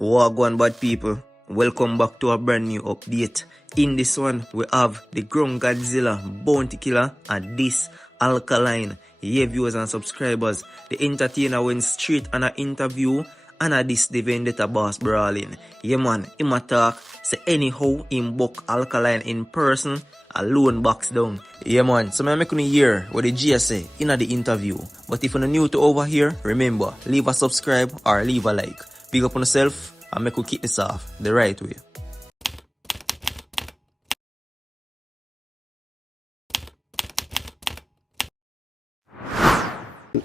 Wagwan bad people, welcome back to a brand new update. In this one, we have the Ground Godzilla, Bounty Killer, and this Alkaline. Yeah, viewers and subscribers, the entertainer went straight on an interview and a this the vendetta boss brawling. Yeah man, him attack, say anyhow him book Alkaline in person, alone box down. Yeah man, so I make you hear what the G say in the interview. But if you're new to over here, remember, leave a subscribe or leave a like. Big up on yourself and make you keep this off the right way.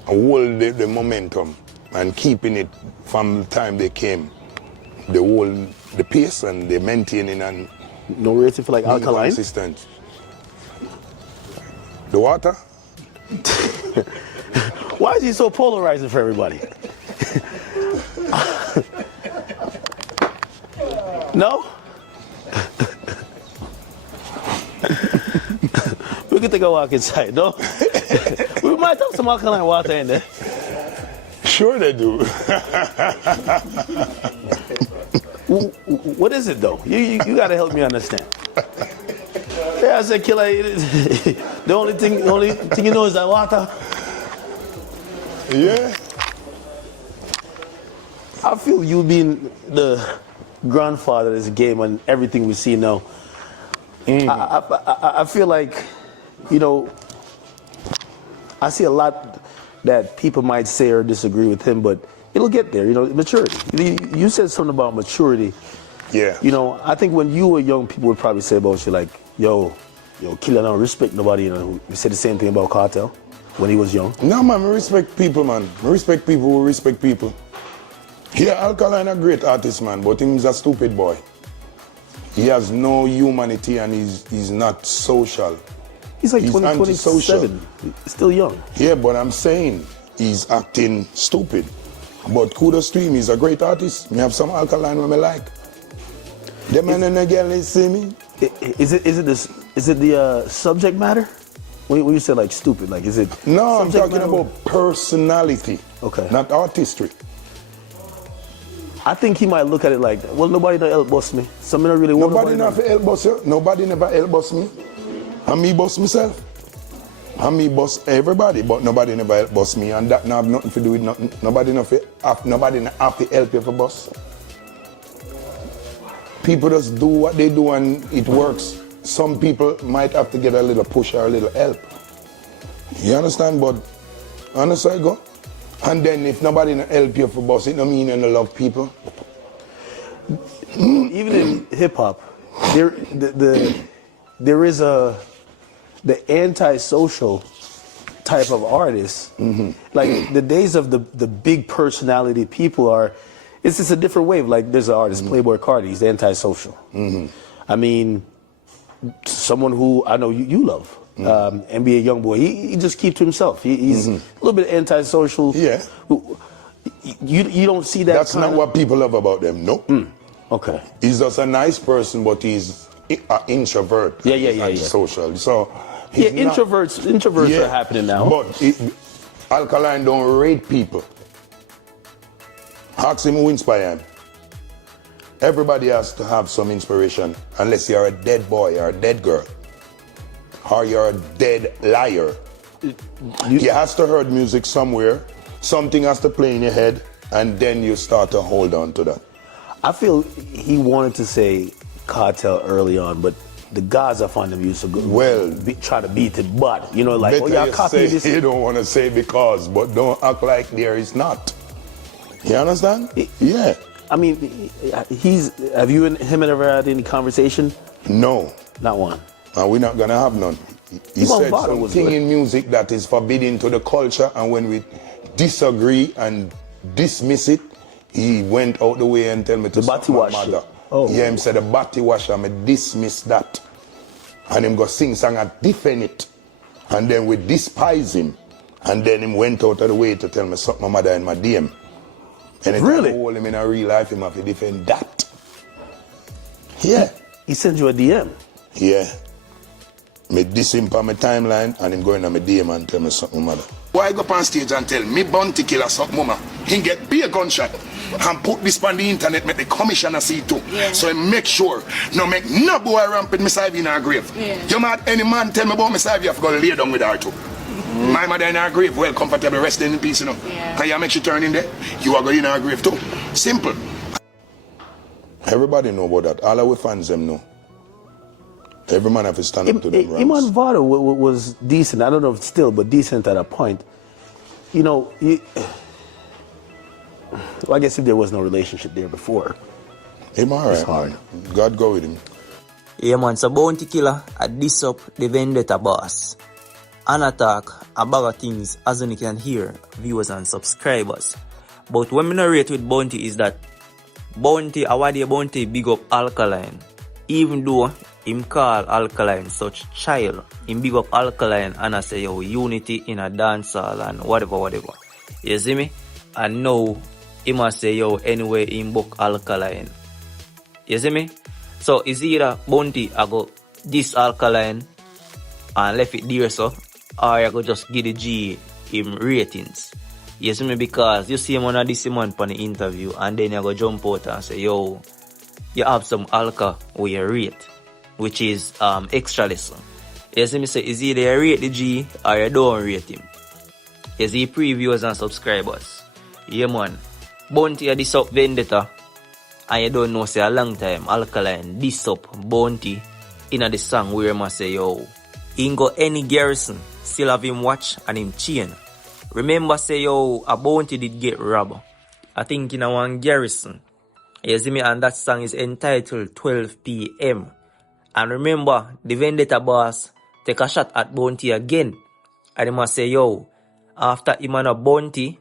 Hold the momentum and keeping it from the time they came. The pace and the maintaining and no reason for like Alkaline? Consistent. The water? Why is he so polarizing for everybody? No? We get to go walk inside, no? We might have some Alkaline water in there. Sure they do. What is it though? You gotta help me understand. Yeah, I said, Killer, the only thing you know is that water. Yeah. I feel you being the grandfather of this game and everything we see now. I feel like, you know, I see a lot that people might say or disagree with him, but it'll get there, you know, maturity. You said something about maturity. Yeah. You know, I think when you were young, people would probably say about you like, yo, Killer don't respect nobody, you know. We said the same thing about Cartel when he was young. No man, I respect people, man. I respect people who respect people. Yeah, Alkaline a great artist, man, but he's a stupid boy. He has no humanity and he's not social. He's like 27, antisocial. He's still young. Yeah, but I'm saying he's acting stupid. But kudos to him, he's a great artist. Me have some Alkaline when I like. The man and the girl, they see me. Is it the subject matter? When you say like stupid, like is it? No, I'm talking about personality. Okay. Not artistry. I think he might look at it like, well, nobody done help bust me. Some don't really want nobody never help bust you. Nobody never help bust me. And me bust myself. And me bust everybody, but nobody never help bust me. And that now have nothing to do with nothing. Nobody have to help you for bust. People just do what they do and it works. Some people might have to get a little push or a little help. You understand? But honestly, I go. And then if nobody help you for boss, it don't mean you don't love people. Even in hip hop, there is the antisocial type of artist. Mm-hmm. Like the days of the big personality people it's just a different wave. Like there's an artist, Playboy Cardi, he's antisocial. Mm-hmm. I mean, someone who I know you love. NBA Youngboy, he just keeps to himself. He's a little bit antisocial. Yeah. You don't see that. That's not what people love about them. Nope. Okay. He's just a nice person, but he's an introvert. Yeah. Social. So. Introverts are happening now. But Alkaline don't rate people. Ask him who inspire him. Everybody has to have some inspiration, unless you're a dead boy or a dead girl. Or you're a dead liar. You has to heard music somewhere, something has to play in your head, and then you start to hold on to that. I feel he wanted to say Cartel early on, but the guys I find him used to go, try to beat it, but you know, like, I copy this. You don't want to say because, but don't act like there is not. You understand? Yeah. I mean, have you and him ever had any conversation? No. Not one. And we're not gonna have none. He said something in music that is forbidden to the culture, and when we disagree and dismiss it, he went out the way and tell me to suck my mother. Oh. Yeah, him said the body wash, I dismiss that. And him go sing song and defend it. And then we despise him. And then him went out of the way to tell me suck my mother in my DM. And really? I hold him in a real life, him have to defend that. Yeah. He sent you a DM? Yeah. Me diss him on my timeline and him going on my DM and tell me something mother. Why go up on stage and tell me Bounty Killer something mama? He get be a gunshot. and put this on the internet, make the commissioner see too. Yeah. So make sure, no make no boy rampant Miss Ivy in her grave. Yeah. You mad any man tell me about Miss Ivy, you have to go lay down with her too. My mother in her grave, well comfortable, resting in peace, you know. Yeah. Can you make she turn in there? You are going in her grave too. Simple. Everybody know about that. All our fans them know. Every man have to stand up to them. Iman Vado was decent. I don't know if it's still, but decent at a point. You know, well, I guess if there was no relationship there before. Him alright, it's hard. man. God go with him. Yeah man, so Bounty Killer at this up the vendetta boss. And attack a bag of things as you can hear, viewers and subscribers. But what I narrate with Bounty is that Bounty, Awadi Bounty big up Alkaline. Even though him call Alkaline such child, him big up Alkaline and I say yo unity in a dancehall and whatever. You see me? And now him must say yo anyway him book Alkaline. You see me? So it's either Bounty I go this Alkaline and left it there so, or I go just give the G him ratings. You see me? Because you see him on this month on the interview and then you go jump out and say yo, you have some alka with your rate, which is extra lesson. You see me? Say is either you rate the G or you don't rate him. You see previewers and subscribers. Yeah man, Bounty a this up vendetta and you don't know say a long time Alkaline this up Bounty in the song where I say yo, he go any garrison still have him watch and him chain. Remember say yo a Bounty did get robbed. I think in a one garrison. You see me? And that song is entitled 12 PM. And remember the vendetta boss take a shot at Bounty again. And he must say yo, after him and a Bounty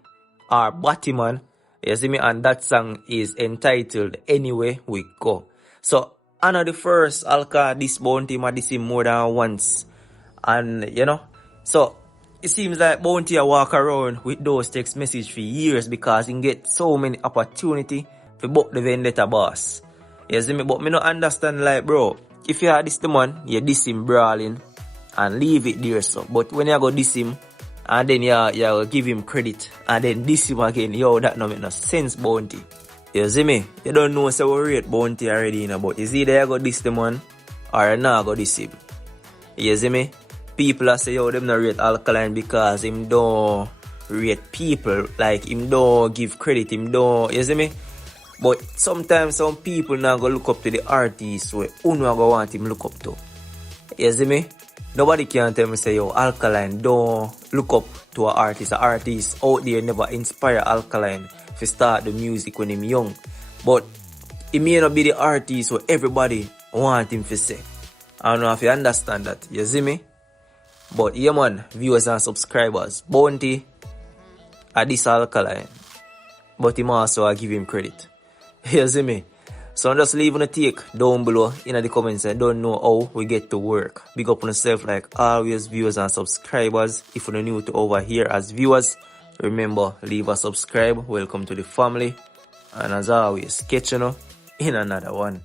or Batman, you see me? And that song is entitled Anyway We Go. So another first Alka this Bounty ma this him more than once. And you know, so it seems like Bounty a walk around with those text message for years because he get so many opportunity to book the vendetta boss. You see me? But me no understand like bro, if you are this the man, you diss him brawling and leave it there so. But when you go diss him and then you give him credit and then diss him again, yo that no make no sense Bounty. You see me? You don't know so we rate Bounty already, you know, but is either you go diss the man or you not go diss him. You see me? People are say yo them not rate Alkaline because him don't rate people, like him don't give credit, him don't, you see me? But sometimes some people now go look up to the artists where uno go want him look up to. You see me? Nobody can tell me say yo Alkaline don't look up to an artist. An artist out there never inspire Alkaline to start the music when him young. But he may not be the artist where everybody want him to say. I don't know if you understand that. You see me? But yeah man, viewers and subscribers, Bounty at this Alkaline. But him also I give him credit. You see me? So I'm just leaving a take down below in the comments. I don't know how we get to work. Big up on yourself like always, viewers and subscribers. If you're new to over here as viewers, remember leave a subscribe. Welcome to the family. And as always, catch you in another one.